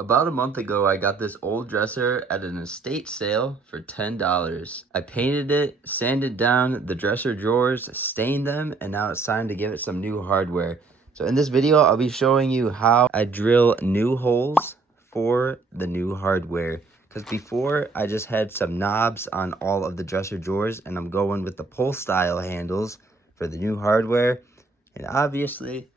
About a month ago, I got this old dresser at an estate sale for $10. I painted it, sanded down the dresser drawers, stained them, and now it's time to give it some new hardware. So in this video, I'll be showing you how I drill new holes for the new hardware. Because before, I just had some knobs on all of the dresser drawers, and I'm going with the pull style handles for the new hardware. And obviously,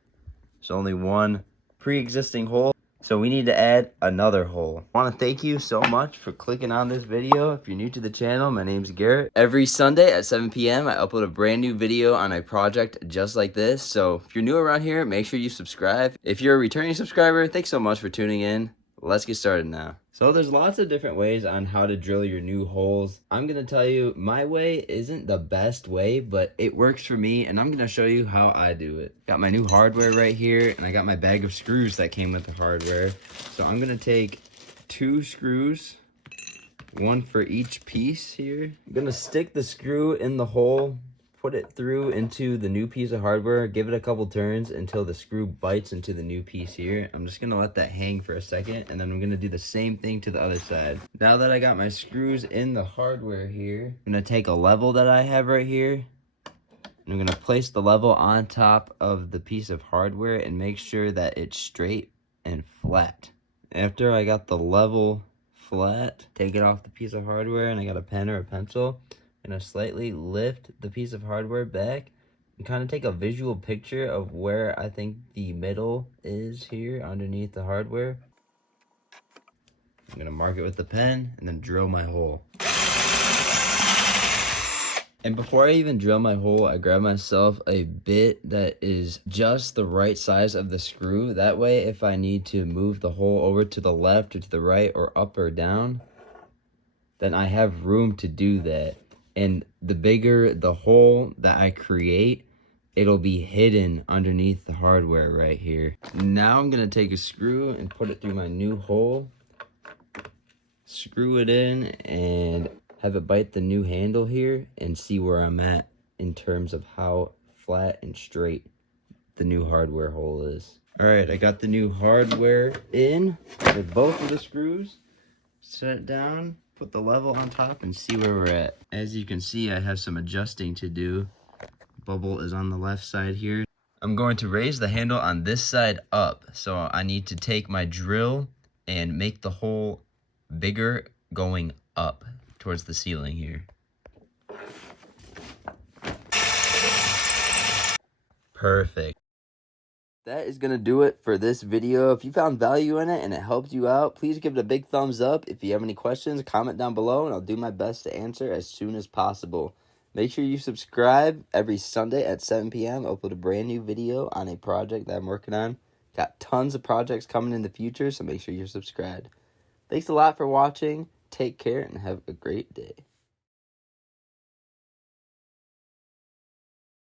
there's only one pre-existing hole, so we need to add another hole. I want to thank you so much for clicking on this video. If you're new to the channel, my name's Garrett. Every Sunday at 7 p.m. I upload a brand new video on a project just like this. So if you're new around here, make sure you subscribe. If you're a returning subscriber, thanks so much for tuning in. Let's get started now. So there's lots of different ways on how to drill your new holes. I'm going to tell you my way isn't the best way, but it works for me, and I'm going to show you how I do it. Got my new hardware right here, and I got my bag of screws that came with the hardware. So I'm going to take 2 screws, one for each piece here. I'm going to stick the screw in the hole, put it through into the new piece of hardware, give it a couple turns until the screw bites into the new piece here. I'm just gonna let that hang for a second, and then I'm gonna do the same thing to the other side. Now that I got my screws in the hardware here, I'm gonna take a level that I have right here, and I'm gonna place the level on top of the piece of hardware and make sure that it's straight and flat. After I got the level flat, take it off the piece of hardware, and I got a pen or a pencil. I'm gonna slightly lift the piece of hardware back and kind of take a visual picture of where I think the middle is here underneath the hardware. I'm gonna mark it with the pen and then drill my hole. And before I even drill my hole, I grab myself a bit that is just the right size of the screw. That way, if I need to move the hole over to the left or to the right or up or down, then I have room to do that. And the bigger the hole that I create, it'll be hidden underneath the hardware right here. Now I'm gonna take a screw and put it through my new hole, screw it in, and have it bite the new handle here and see where I'm at in terms of how flat and straight the new hardware hole is. All right, I got the new hardware in with both of the screws. Set it down, put the level on top, and see where we're at. As you can see, I have some adjusting to do. Bubble is on the left side here. I'm going to raise the handle on this side up, so I need to take my drill and make the hole bigger going up towards the ceiling here. Perfect. That is going to do it for this video. If you found value in it and it helped you out, please give it a big thumbs up. If you have any questions, comment down below, and I'll do my best to answer as soon as possible. Make sure you subscribe. Every Sunday at 7 p.m. I'll put a brand new video on a project that I'm working on. Got tons of projects coming in the future, so make sure you're subscribed. Thanks a lot for watching. Take care and have a great day.